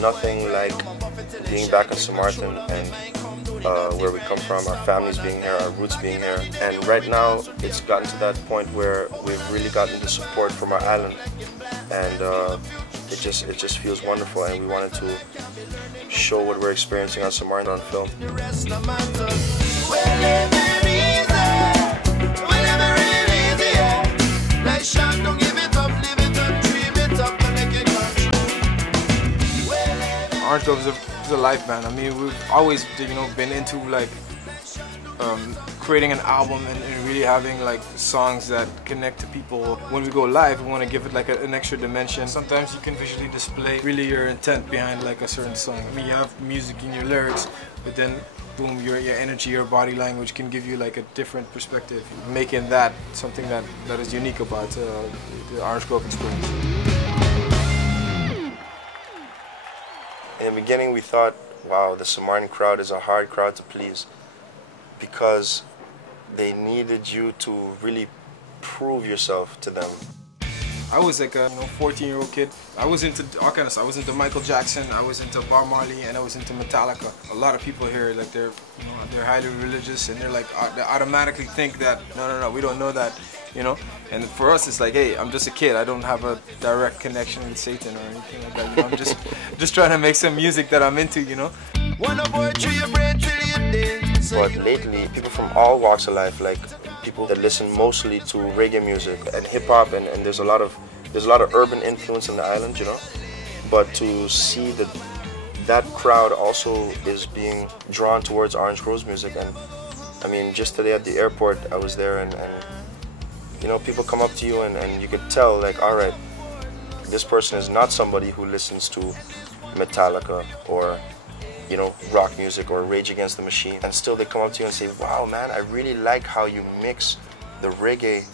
nothing like being back in St.Maarten and where we come from, our families being here, our roots being here. And right now, it's gotten to that point where we've really gotten the support from our island, and it just feels wonderful. And we wanted to show what we're experiencing on St.Maarten on film. Andrey Alistratov is a life band. I mean, we've always, been into like creating an album and really having like songs that connect to people. When we go live, we want to give it like an extra dimension. Sometimes you can visually display really your intent behind like a certain song. I mean, you have music in your lyrics, but then boom, your energy, your body language can give you like a different perspective, making that something that is unique about the Andrey Alistratov experience. In the beginning, we thought, wow, the St.Maarten crowd is a hard crowd to please, because they needed you to really prove yourself to them. I was like a 14-year-old kid. I was into all kind of stuff. I was into Michael Jackson, I was into Bob Marley, and I was into Metallica. A lot of people here, like they're highly religious, and they're like they automatically think that no, we don't know that, And for us, it's like, hey, I'm just a kid. I don't have a direct connection with Satan or anything like that. I'm just trying to make some music that I'm into, But lately, people from all walks of life, like people that listen mostly to reggae music and hip hop, and there's a lot of urban influence in the island, But to see that crowd also is being drawn towards Andrey Alistratov music, and I mean, just today at the airport, I was there, and people come up to you, and you could tell, like, all right, this person is not somebody who listens to Metallica or rock music or Rage Against the Machine, and still they come up to you and say, wow, man, I really like how you mix the reggae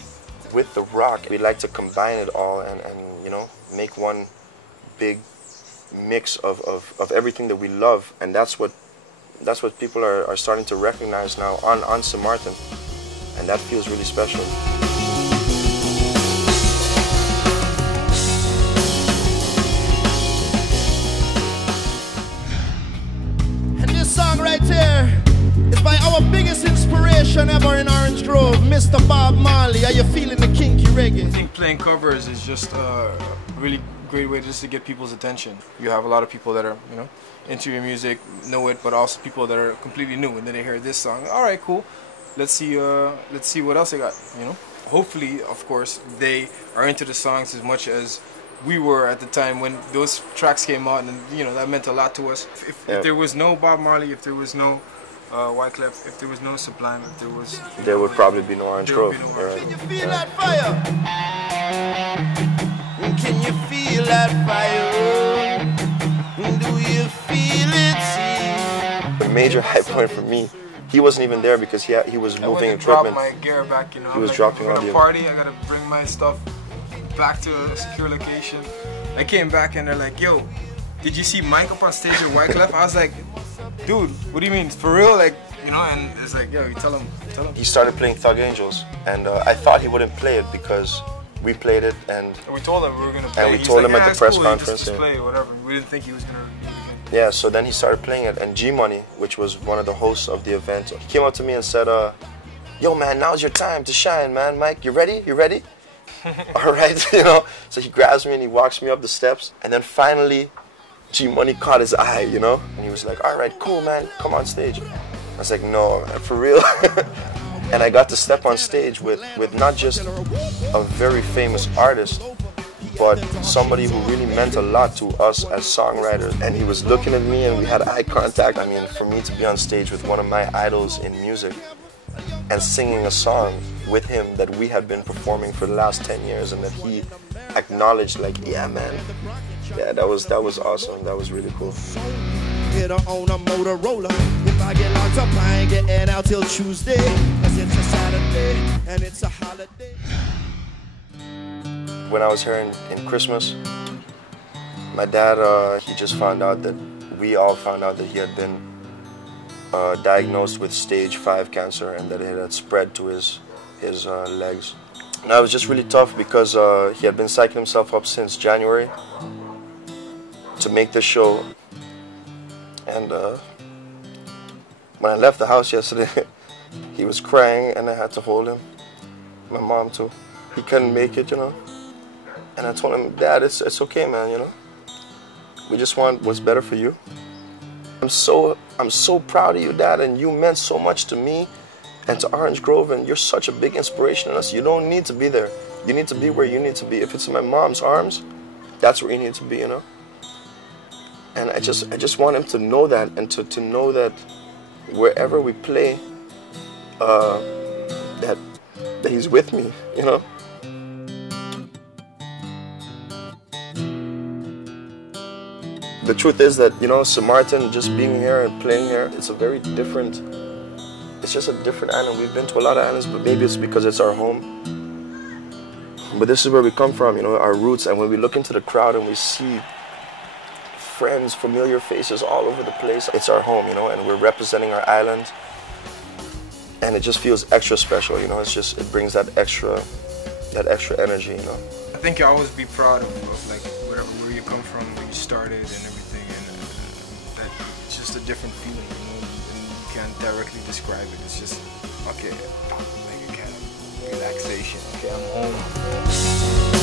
with the rock. We like to combine it all and make one big mix of everything that we love, and that's what people are starting to recognize now on St.Maarten, and that feels really special. Song right here is by our biggest inspiration ever in Orange Grove, Mr. Bob Marley. Are you feeling the kinky reggae? I think playing covers is just a really great way just to get people's attention. You have a lot of people that are, into your music, know it, but also people that are completely new, and then they hear this song. All right, cool. Let's see what else I got. Hopefully, of course, they are into the songs as much as we were at the time when those tracks came out, and that meant a lot to us. If there was no Bob Marley, if there was no Wyclef, if there was no Sublime, if there would probably be no Andrey Alistratov. Can you feel that fire? Can you feel that fire? Do you feel it? The major high point for me, he wasn't even there because he was moving equipment. I went to drop my gear back, He was dropping all the party. I gotta bring my stuff back to a secure location. I came back and they're like, yo, did you see Mike up on stage with Wyclef? I was like, dude, what do you mean? For real? Like, and it's like, yo, you tell him. He started playing Thug Angels, and I thought he wouldn't play it because we played it, and we told him we were gonna play. And we told him at the press conference. Just play whatever. We didn't think he was gonna do it again. Yeah, so then he started playing it, and G-Money, which was one of the hosts of the event, he came up to me and said, yo man, now's your time to shine, man. Mike, you ready? You ready? All right, So he grabs me and he walks me up the steps, and then finally G-Money caught his eye, and he was like, all right, cool, man, come on stage. I was like, no, for real. And I got to step on stage with not just a very famous artist, but somebody who really meant a lot to us as songwriters. And he was looking at me and we had eye contact. I mean, for me to be on stage with one of my idols in music and singing a song with him that we had been performing for the last 10 years, and that he acknowledged, like, yeah, man, yeah, that was awesome. That was really cool. Hit her on a Motorola. If I get locked up, I ain't getting out till Tuesday, 'cause it's a Saturday and it's a holiday. When I was here in Christmas, my dad, he just found out that we all found out that he had been diagnosed with stage 5 cancer, and that it had spread to his legs. And it was just really tough because he had been psyching himself up since January to make this show. And when I left the house yesterday, he was crying and I had to hold him. My mom too. He couldn't make it, you know. And I told him, Dad, it's okay, man, you know. We just want what's better for you. I'm so proud of you, Dad, and you meant so much to me and to Orange Grove, and you're such a big inspiration in us. You don't need to be there. You need to be where you need to be. If it's in my mom's arms, that's where you need to be, you know. And I just want him to know that, and to know that wherever we play, that he's with me, you know. The truth is that, you know, St.Maarten, just being here and playing here, it's a very different, it's just a different island. We've been to a lot of islands, but maybe it's because it's our home. But this is where we come from, you know, our roots. And when we look into the crowd and we see friends, familiar faces all over the place, it's our home, you know, and we're representing our island. And it just feels extra special, you know. It's just, it brings that extra energy, you know. I think you always be proud of like where you come from, where you started, and everything, and that it's just a different feeling, you know. And you can't directly describe it. It's just okay, like a kind of relaxation. Okay, I'm home.